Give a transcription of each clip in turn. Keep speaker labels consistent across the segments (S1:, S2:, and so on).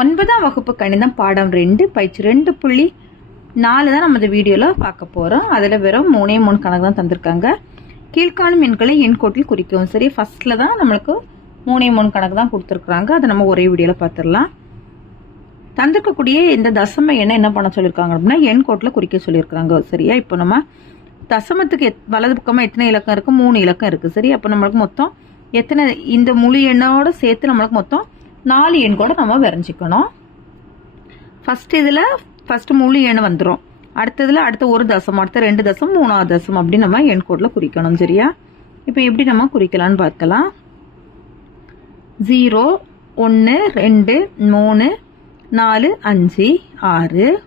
S1: ஒன்பதாம் வகுப்பு கணிதம் பாடம் ரெண்டு பயிற்சி ரெண்டு புள்ளி நாலு தான் நம்ம இந்த வீடியோவில் பார்க்க போகிறோம் அதில் வெறும் மூணே மூணு கணக்கு தான் தந்திருக்காங்க. கீழ்காணும் எண்களை எண்கோட்டில் குறிக்கவும். சரி ஃபஸ்ட்டில் தான் நம்மளுக்கு மூணே மூணு கணக்கு தான் கொடுத்துருக்குறாங்க. அதை நம்ம ஒரே வீடியோவில் பார்த்துடலாம். தந்திருக்கக்கூடிய இந்த தசம எண்ணை என்ன பண்ண சொல்லியிருக்காங்க அப்படின்னா எண் கோட்டில் குறிக்க சொல்லியிருக்காங்க சரியா? இப்போ நம்ம தசமத்துக்கு எத் வலது பக்கமாக எத்தனை இலக்கம் இருக்குது மூணு இலக்கம் இருக்குது சரி அப்போ நம்மளுக்கு மொத்தம் எத்தனை இந்த முழு எண்ணோட சேர்த்து நம்மளுக்கு மொத்தம் நாலு எண் கூட நம்ம வரைஞ்சிக்கணும். ஃபஸ்ட் இதில் ஃபஸ்ட்டு முழு எண் வந்துடும் அடுத்ததில் அடுத்த ஒரு தசம் அடுத்த ரெண்டு தசம் மூணாவது தசம் அப்படி நம்ம எண் கோட்டில் குறிக்கணும் சரியா? இப்போ எப்படி நம்ம குறிக்கலாம்னு பார்க்கலாம். ஜீரோ ஒன்று ரெண்டு மூணு நாலு அஞ்சு ஆறு.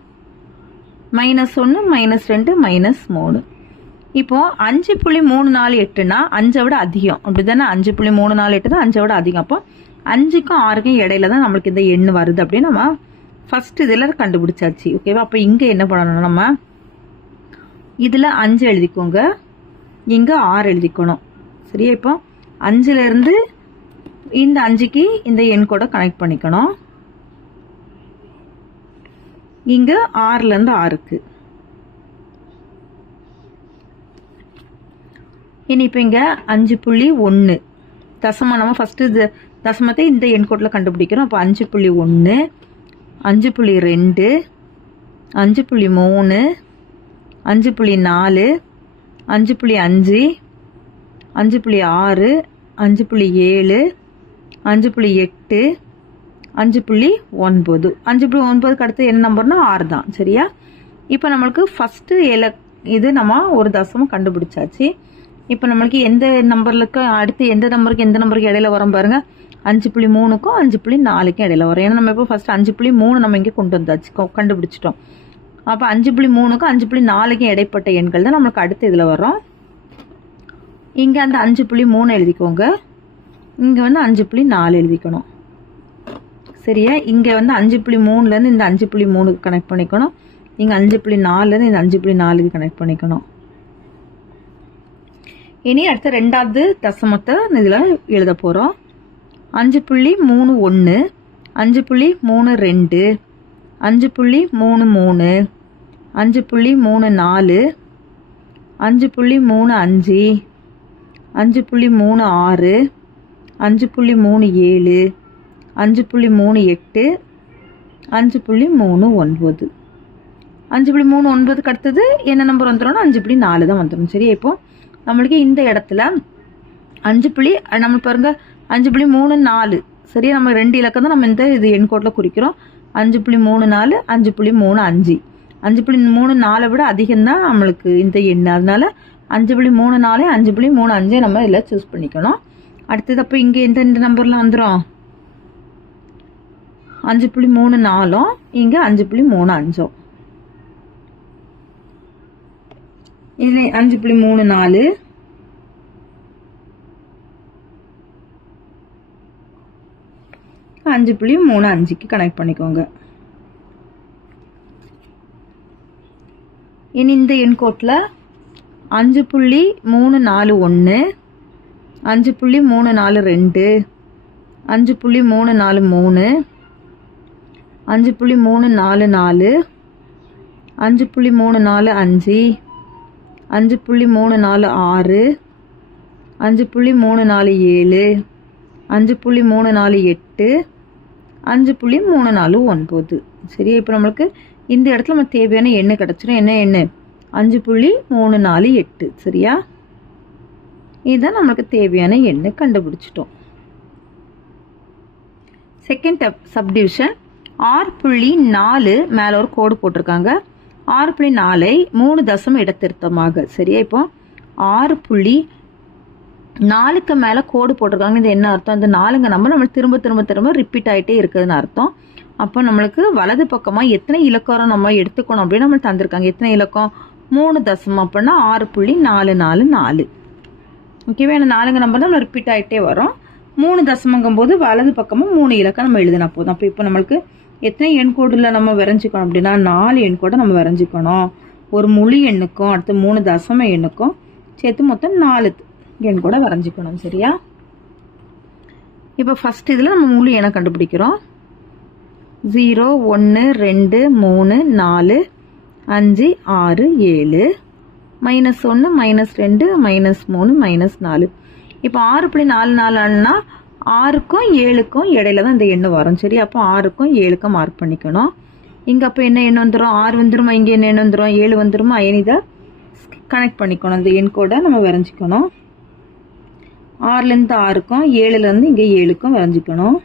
S1: மைனஸ் ஒன்று மைனஸ் ரெண்டு மைனஸ் மூணு. இப்போது அஞ்சு புள்ளி மூணு நாலு எட்டுனா அஞ்சை விட அதிகம். அப்படி தானே அஞ்சு புள்ளி மூணு நாலு எட்டு தான் அஞ்சை விட அதிகம். அப்போ அஞ்சுக்கும் ஆறுக்கும் இடையில தான் நம்மளுக்கு இந்த எண் வருது அப்படின்னு நம்ம ஃபர்ஸ்ட் இதில் கண்டுபிடிச்சாச்சு. ஓகேவா அப்போ இங்கே என்ன பண்ணணும் நம்ம இதில் அஞ்சு எழுதிக்கோங்க. இங்கே ஆறு எழுதிக்கணும். சரியா? இப்போ அஞ்சுலேருந்து இந்த அஞ்சுக்கு இந்த எண் கூட கனெக்ட் பண்ணிக்கணும். இங்க ஆறுல இருந்து ஆறுக்கு. இனி இப்போ இங்க அஞ்சு புள்ளி ஒன்று தசமம் நம்ம ஃபர்ஸ்ட் இது தசமத்தை இந்த எண்கோட்டில் கண்டுபிடிக்கிறோம் அப்போ அஞ்சு புள்ளி ஒன்று அஞ்சு புள்ளி ரெண்டு அஞ்சு புள்ளி மூணு அஞ்சு புள்ளி நாலு அஞ்சு புள்ளி அஞ்சு அஞ்சு புள்ளி ஆறு அஞ்சு புள்ளி ஏழு அஞ்சு புள்ளி எட்டு அஞ்சு புள்ளி ஒன்பது அஞ்சு புள்ளி ஒன்பதுக்கு அடுத்து என்ன நம்பர்னா ஆறு தான் சரியா இப்போ நம்மளுக்கு ஃபஸ்ட்டு இல இது நம்ம ஒரு தசமம் கண்டுபிடிச்சாச்சு இப்போ நம்மளுக்கு எந்த நம்பருக்கு அடுத்து எந்த நம்பருக்கு எந்த நம்பருக்கு இடையில வரும் பாருங்கள் அஞ்சு புள்ளி மூணுக்கும் அஞ்சு புள்ளி நாலுக்கும் இடையில வரும் ஏன்னா நம்ம இப்போ ஃபஸ்ட்டு அஞ்சு புள்ளி மூணு நம்ம இங்கே கொண்டு வந்தாச்சு கண்டுபிடிச்சிட்டோம் அப்போ அஞ்சு புள்ளி மூணுக்கும் அஞ்சு புள்ளி நாலுக்கும் இடைப்பட்ட எண்கள் தான் நம்மளுக்கு அடுத்து இதில் வரும் இங்கே அந்த அஞ்சு புள்ளி மூணு எழுதிக்கோங்க இங்கே வந்து அஞ்சு புள்ளி நாலு எழுதிக்கணும் சரியா இங்கே வந்து அஞ்சு புள்ளி மூணுலேருந்து இந்த அஞ்சு புள்ளி மூணுக்கு கனெக்ட் பண்ணிக்கணும் இங்கே அஞ்சு புள்ளி நாலுலேருந்து இந்த அஞ்சு புள்ளி நாலுக்கு கனெக்ட் பண்ணிக்கணும் இனி அடுத்த ரெண்டாவது தசமத்தை இதில் எழுத போகிறோம் அஞ்சு புள்ளி மூணு ஒன்று அஞ்சு புள்ளி மூணு ரெண்டு அஞ்சு புள்ளி மூணு மூணு அஞ்சு புள்ளி மூணு நாலு அஞ்சு புள்ளி மூணு அஞ்சு அஞ்சு புள்ளி மூணு ஆறு அஞ்சு புள்ளி மூணு ஏழு அஞ்சு புள்ளி மூணு எட்டு அஞ்சு புள்ளி மூணு ஒன்பது அஞ்சு புள்ளி மூணு ஒன்பதுக்கு அடுத்தது என்ன நம்பர் வந்துடும் அஞ்சு புள்ளி நாலு தான் வந்துடும் சரி இப்போ நம்மளுக்கு இந்த இடத்துல அஞ்சு புள்ளி நம்ம பாருங்கள் அஞ்சு புள்ளி மூணு நாலு. சரியா? நம்ம ரெண்டு இலக்கம் தான் நம்ம இந்த இது எண்கோட்டில் குறிக்கிறோம். அஞ்சு புள்ளி மூணு நாலு அஞ்சு புள்ளி மூணு அஞ்சு. அஞ்சு புள்ளி மூணு நாலை விட அதிகம் தான் நம்மளுக்கு இந்த எண் அதனால அஞ்சு புள்ளி மூணு நாலு அஞ்சு புள்ளி மூணு அஞ்சே நம்ம இதில் சூஸ் பண்ணிக்கணும். அடுத்தது அப்போ இங்கே எந்த இந்த நம்பர்லாம் வந்துடும் அஞ்சு புள்ளி மூணு நாலும் இங்கே அஞ்சு புள்ளி மூணு அஞ்சும் இது அஞ்சு புள்ளி மூணு நாலு அஞ்சு புள்ளி மூணு அஞ்சுக்கு கனெக்ட் பண்ணிக்கோங்க. இனி இந்த எண்கோட்டில் அஞ்சு புள்ளி மூணு நாலு ஒன்று அஞ்சு புள்ளி மூணு நாலு ரெண்டு அஞ்சு புள்ளி மூணு நாலு மூணு அஞ்சு புள்ளி மூணு நாலு நாலு அஞ்சு புள்ளி மூணு நாலு அஞ்சு அஞ்சு புள்ளி மூணு நாலு ஆறு அஞ்சு புள்ளி மூணு நாலு ஏழு அஞ்சு புள்ளி மூணு நாலு எட்டு அஞ்சு புள்ளி மூணு நாலு ஒன்பது. சரி இப்போ நம்மளுக்கு இந்த இடத்துல நம்ம தேவையான எண்ணெய் கிடச்சிரும். என்ன எண்ணெய் அஞ்சு புள்ளி மூணு நாலு எட்டு. சரியா? இதுதான் நம்மளுக்கு தேவையான எண்ணெய் கண்டுபிடிச்சிட்டோம். செகண்ட் சப்டிவிஷன் ஆறு புள்ளி நாலு மேலே ஒரு கோடு போட்டிருக்காங்க. ஆறு புள்ளி நாலை மூணு தசம் இடத்திருத்தமாக. சரியா? இப்போ ஆறு புள்ளி நாலுக்கு மேலே கோடு போட்டிருக்காங்க. இது என்ன அர்த்தம்? இந்த நாலுங்க நம்ம நம்ம திரும்ப திரும்ப திரும்ப ரிப்பீட் ஆகிட்டே இருக்குதுன்னு அர்த்தம். அப்போ நம்மளுக்கு வலது பக்கமாக எத்தனை இலக்கம் நம்ம எடுத்துக்கணும் அப்படின்னு நம்ம தந்திருக்காங்க. எத்தனை இலக்கம்? மூணு தசமம் அப்படின்னா ஆறு புள்ளி நாலு நாலு நாலு. ஓகேவா இந்த நாலுங்க நம்பர் தான் நம்ம ரிப்பீட் ஆகிட்டே வரும். மூணு தசமங்கும் போது வலது பக்கமும் மூணு இலக்கம் நம்ம எழுதினா போதும். அப்போ இப்போ நம்மளுக்கு எத்தனை எண்கோடில் நம்ம வரைஞ்சிக்கணும் அப்படின்னா நாலு எண்கோடை நம்ம வரைஞ்சிக்கணும். ஒரு முழு எண்ணுக்கும் அடுத்து மூணு தசம எண்ணுக்கும் சேர்த்து மொத்தம் நாலு எண்கோடை வரைஞ்சிக்கணும் சரியா? இப்போ ஃபஸ்ட் இதில் நம்ம முழு எண்ணை கண்டுபிடிக்கிறோம். ஜீரோ ஒன்று ரெண்டு மூணு நாலு அஞ்சு ஆறு ஏழு. மைனஸ் ஒன்று மைனஸ் ரெண்டு மைனஸ் மூணு மைனஸ் நாலு. இப்போ ஆறு புள்ளி நாலு நாலுன்னா ஆறுக்கும் ஏழுக்கும் இடையில தான் இந்த எண்ணு வரும் சரி அப்போ ஆறுக்கும் ஏழுக்கும் மார்க் பண்ணிக்கணும். இங்கே அப்போ என்ன எண் வந்துடும் ஆறு வந்துருமா? இங்கே என்ன எண் வந்துடும் ஏழு வந்துருமா? இதை கனெக்ட் பண்ணிக்கணும். இந்த எண் கோடை நம்ம வரைஞ்சிக்கணும். ஆறுலேருந்து ஆறுக்கும் ஏழுலேருந்து இங்கே ஏழுக்கும் வரைஞ்சிக்கணும்.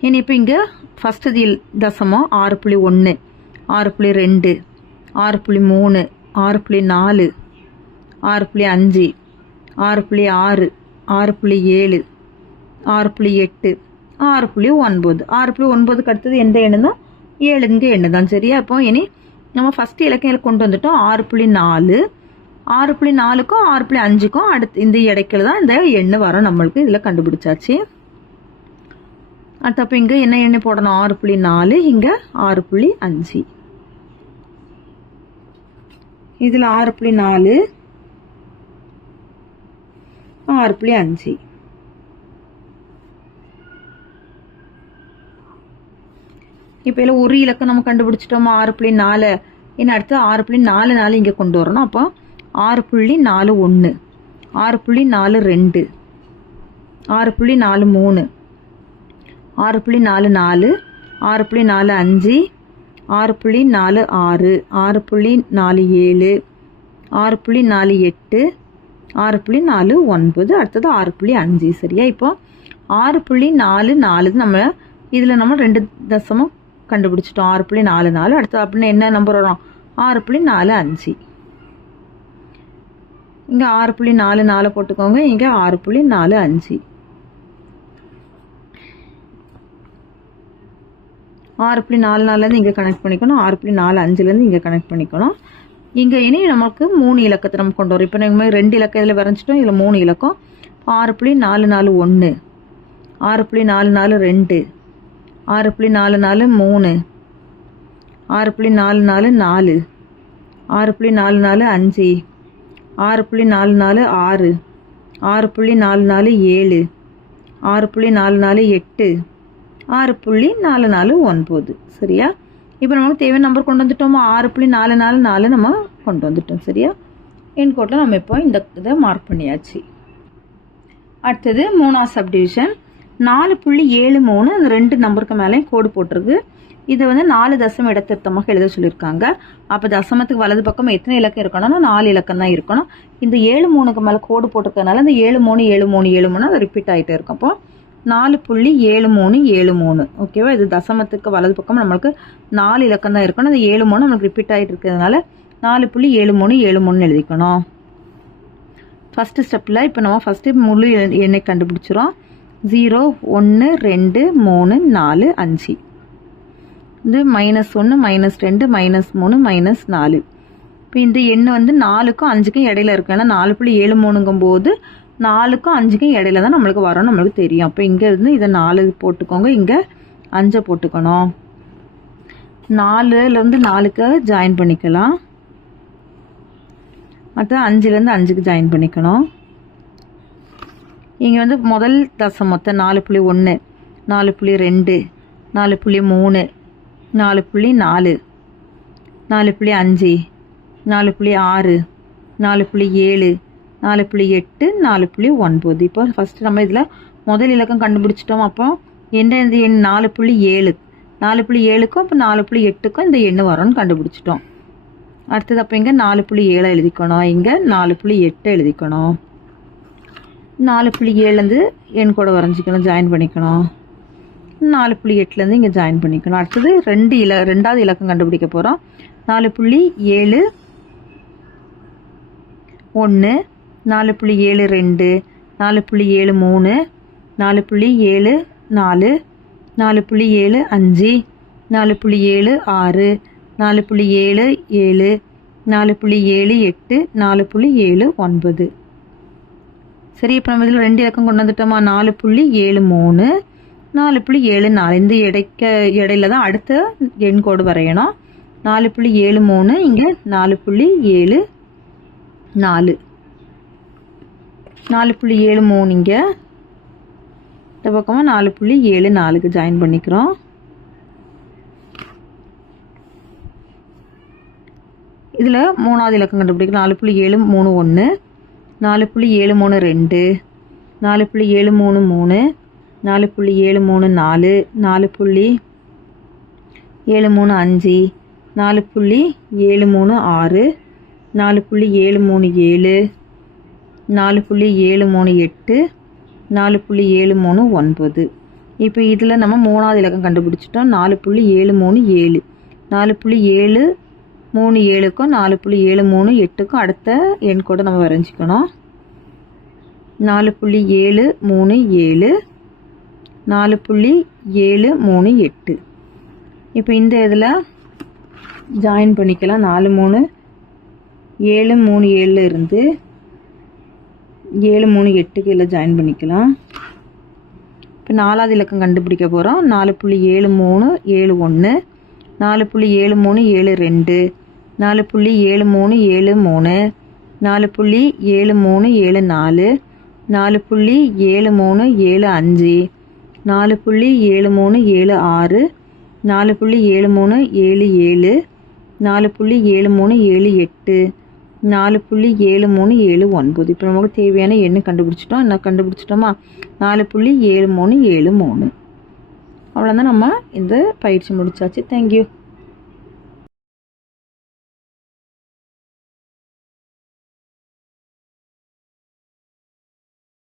S1: இனி இப்போ இங்கே ஃபஸ்ட்டு தசமம் ஆறு புள்ளி ஒன்று ஆறு புள்ளி ரெண்டு ஆறு புள்ளி மூணு ஆறு புள்ளி நாலு ஆறு புள்ளி அஞ்சு ஆறு புள்ளி ஆறு ஆறு புள்ளி ஏழு ஆறு புள்ளி எட்டு ஆறு புள்ளி ஒன்பது. ஆறு புள்ளி ஒன்பதுக்கு அடுத்தது எந்த எண்ணு தான் ஏழுங்க எண்ணு தான் சரியா? அப்போ இனி நம்ம ஃபஸ்ட்டு இலக்கையில் கொண்டு வந்துட்டோம் ஆறு புள்ளி நாலு ஆறு புள்ளி நாலுக்கும் ஆறு புள்ளி அஞ்சுக்கும் அடுத்து இந்த இடைக்கில் தான் இந்த எண்ணெய் வரும் நம்மளுக்கு. இதில் கண்டுபிடிச்சாச்சு. அடுத்தப்போ இங்கே என்ன எண்ணெய் போடணும்? ஆறு புள்ளி நாலு இங்கே ஆறு புள்ளி அஞ்சு. இதில் ஆறு புள்ளி நாலு ஆறு புள்ளி அஞ்சு. இப்போ இதில் ஒரு இலக்கம் நம்ம கண்டுபிடிச்சிட்டோமா? ஆறு புள்ளி நாலு. இன்னும் அடுத்து ஆறு புள்ளி நாலு நாலு இங்கே கொண்டு வரணும். அப்போ ஆறு புள்ளி நாலு ஒன்று ஆறு புள்ளி நாலு ரெண்டு ஆறு புள்ளி நாலு மூணு ஆறு புள்ளி நாலு நாலு ஆறு புள்ளி நாலு அஞ்சு ஆறு புள்ளி நாலு ஆறு ஆறு புள்ளி நாலு ஏழு ஆறு புள்ளி நாலு எட்டு ஆறு புள்ளி நாலு ஒன்பது அடுத்தது ஆறு புள்ளி அஞ்சு சரியா இப்போ ஆறு புள்ளி நாலு நாலு நம்ம இதில் நம்ம ரெண்டு தசமம் கண்டுபிடிச்சிட்டோம் ஆறு புள்ளி நாலு நாலு அடுத்து அப்படின்னு என்ன நம்பர் வரும் ஆறு புள்ளி நாலு அஞ்சு இங்கே ஆறு புள்ளி நாலு நாலு போட்டுக்கோங்க. இங்கே ஆறு புள்ளி நாலு அஞ்சு. ஆறு புள்ளி நாலு நாலுலேருந்து இங்கே கனெக்ட் பண்ணிக்கணும். ஆறு புள்ளி நாலு அஞ்சுலேருந்து இங்கே கனெக்ட் பண்ணிக்கணும். இங்கே இனி நமக்கு மூணு இலக்கத்தை நம்ம கொண்டு வரோம். இப்போ நம்ம ரெண்டு இலக்கம் இதில் வரைஞ்சிட்டோம். இதில் மூணு இலக்கம். ஆறு புள்ளி நாலு நாலு ஒன்று ஆறு புள்ளி நாலு நாலு ரெண்டு. ஆறு புள்ளி நாலு நாலு மூணு. ஆறு புள்ளி நாலு நாலு நாலு. ஆறு புள்ளி நாலு நாலு அஞ்சு. ஆறு புள்ளி நாலு நாலு ஆறு. ஆறு புள்ளி நாலு நாலு ஏழு. ஆறு புள்ளி நாலு நாலு எட்டு. ஆறு புள்ளி நாலு நாலு ஒன்பது. சரியா? இப்போ நமக்கு தேவையான நம்பர் கொண்டு வந்துட்டோமா? ஆறு புள்ளி நாலு நாலு நாலு நம்ம கொண்டு வந்துட்டோம். சரியா? என் கோட்டில் நம்ம இப்போ இந்த இதை மார்க் பண்ணியாச்சு. அடுத்தது மூணாவது சப்டிவிஷன் நாலு புள்ளி ஏழு மூணு அந்த ரெண்டு நம்பருக்கு மேலேயும் கோடு போட்டிருக்கு. இதை வந்து நாலு தசம இடத்திருத்தமாக எழுத சொல்லியிருக்காங்க. அப்போ தசமத்துக்கு வலது பக்கம் எத்தனை இலக்கம் இருக்கணும்னா நாலு இலக்கம் தான் இருக்கணும். இந்த ஏழு மூணுக்கு மேலே கோடு போட்டிருக்கனால இந்த ஏழு மூணு ஏழு மூணு ஏழு மூணு அது ரிப்பீட் ஆகிட்டே இருக்கும். அப்போ நாலு புள்ளி ஏழு மூணு ஏழு மூணு. ஓகேவா இது தசமத்துக்கு வலது பக்கம் நம்மளுக்கு நாலு இலக்கம் தான் இருக்கணும். அந்த ஏழு மூணு நம்மளுக்கு ரிப்பீட் ஆகிட்டு இருக்கிறதுனால நாலு புள்ளி ஏழு மூணு ஏழு மூணுன்னு எழுதிக்கணும். ஃபஸ்ட்டு ஸ்டெப்பில் இப்போ நம்ம ஃபஸ்ட்டு முழு எண்- கண்டுபிடிச்சிரும். ஜீரோ ஒன்று ரெண்டு மூணு நாலு அஞ்சு. இது மைனஸ் ஒன்று மைனஸ் ரெண்டு மைனஸ் மூணு மைனஸ் நாலு. இப்போ இந்த எண்ணு வந்து நாலுக்கும் அஞ்சுக்கும் இடையில இருக்கும் ஏன்னா நாலு புள்ளி ஏழு மூணுங்கும் போது நாலுக்கும் அஞ்சுக்கும் இடையில தான் நம்மளுக்கு வரும் நம்மளுக்கு தெரியும். அப்போ இங்கே இருந்து இதை நாலு போட்டுக்கோங்க. இங்கே அஞ்சை போட்டுக்கணும். நாலுலேருந்து நாலுக்கு ஜாயின் பண்ணிக்கலாம். மற்ற அஞ்சுலேருந்து அஞ்சுக்கு ஜாயின் பண்ணிக்கணும். இங்கே வந்து முதல் தசமத்தை நாலு புள்ளி ஒன்று நாலு புள்ளி ரெண்டு நாலு புள்ளி மூணு நாலு புள்ளி நாலு நாலு புள்ளி அஞ்சு நாலு புள்ளி ஆறு நாலு புள்ளி ஏழு நாலு புள்ளி எட்டு நாலு புள்ளி ஒன்பது இப்போ ஃபஸ்ட்டு நம்ம இதில் முதல் இலக்கம் கண்டுபிடிச்சிட்டோம் அப்போ என்ன இந்த எண் நாலு புள்ளி ஏழு நாலு புள்ளி ஏழுக்கும் இப்போ நாலு புள்ளி எட்டுக்கும் இந்த எண்ணு வரும்னு கண்டுபிடிச்சிட்டோம் அடுத்தது அப்போ இங்கே நாலு புள்ளி ஏழை எழுதிக்கணும் இங்கே நாலு புள்ளி எட்டை எழுதிக்கணும் நாலு புள்ளி ஏழுலேருந்து எண் கூட வரைஞ்சிக்கணும் ஜாயின் பண்ணிக்கணும் நாலு புள்ளி எட்டுலேருந்து இங்கே ஜாயின் பண்ணிக்கணும் அடுத்தது ரெண்டு இல ரெண்டாவது இலக்கம் கண்டுபிடிக்க போகிறோம் நாலு புள்ளி ஏழு ஒன்று நாலு புள்ளி ஏழு ரெண்டு நாலு புள்ளி ஏழு மூணு நாலு புள்ளி ஏழு நாலு நாலு புள்ளி ஏழு அஞ்சு நாலு புள்ளி ஏழு ஆறு நாலு புள்ளி ஏழு ஏழு நாலு புள்ளி ஏழு எட்டு நாலு புள்ளி ஏழு ஒன்பது சரி இப்போ நம்ம இதில் ரெண்டு இலக்கம் கொண்டு வந்துட்டோமா நாலு புள்ளி ஏழு மூணு நாலு புள்ளி ஏழு நாலு. இந்த இடைக்க இடையில தான் அடுத்த எண் கோடு வரையணும். நாலு புள்ளி ஏழு மூணு இங்கே நாலு புள்ளி ஏழு நாலு. நாலு புள்ளி ஏழு மூணு இங்கே. இந்த பக்கமாக நாலு புள்ளி ஏழு நாலுக்கு ஜாயின் பண்ணிக்கிறோம். இதில் மூணாவது இலக்கம் கண்டுபிடிக்கிறோம் நாலு புள்ளி ஏழு மூணு ஒன்று நாலு புள்ளி ஏழு மூணு ரெண்டு நாலு புள்ளி ஏழு மூணு மூணு நாலு புள்ளி ஏழு மூணு நாலு நாலு புள்ளி ஏழு மூணு அஞ்சு நாலு புள்ளி ஏழு மூணு ஆறு நாலு புள்ளி ஏழு மூணு ஏழு நாலு புள்ளி ஏழு மூணு எட்டு நாலு புள்ளி ஏழு மூணு ஒன்பது இப்போ இதில் நம்ம மூணாவது இலக்கம் கண்டுபிடிச்சிட்டோம் நாலு புள்ளி ஏழு மூணு ஏழு நாலு புள்ளி ஏழு மூணு ஏழுக்கும் நாலு புள்ளி ஏழு மூணு எட்டுக்கும் அடுத்த எண் கூட நம்ம வரைஞ்சிக்கணும் நாலு புள்ளி ஏழு மூணு ஏழு நாலு புள்ளி ஏழு மூணு எட்டு. இப்போ இந்த இதில் ஜாயின் பண்ணிக்கலாம். நாலு மூணு ஏழு மூணு ஏழில் இருந்து ஏழு மூணு எட்டுக்கு இதில் ஜாயின் பண்ணிக்கலாம். இப்போ நாலாவது இலக்கம் கண்டுபிடிக்க போகிறோம். நாலு புள்ளி ஏழு மூணு ஏழு ஒன்று நாலு புள்ளி ஏழு மூணு ஏழு ரெண்டு நாலு புள்ளி ஏழு மூணு ஏழு மூணு நாலு புள்ளி ஏழு மூணு ஏழு நாலு நாலு புள்ளி ஏழு மூணு ஏழு அஞ்சு நாலு புள்ளி ஏழு மூணு ஏழு ஆறு நாலு புள்ளி ஏழு மூணு ஏழு ஏழு நாலு புள்ளி ஏழு மூணு ஏழு எட்டு நாலு புள்ளி ஏழு மூணு ஏழு ஒன்பது. இப்போ நமக்கு தேவையான எண்ணு கண்டுபிடிச்சிட்டோம். என்ன கண்டுபிடிச்சிட்டோமா? நாலு புள்ளி ஏழு மூணு ஏழு மூணு. அவ்வளோதான் நம்ம இந்த பயிற்சி முடிச்சாச்சு. தேங்க்யூ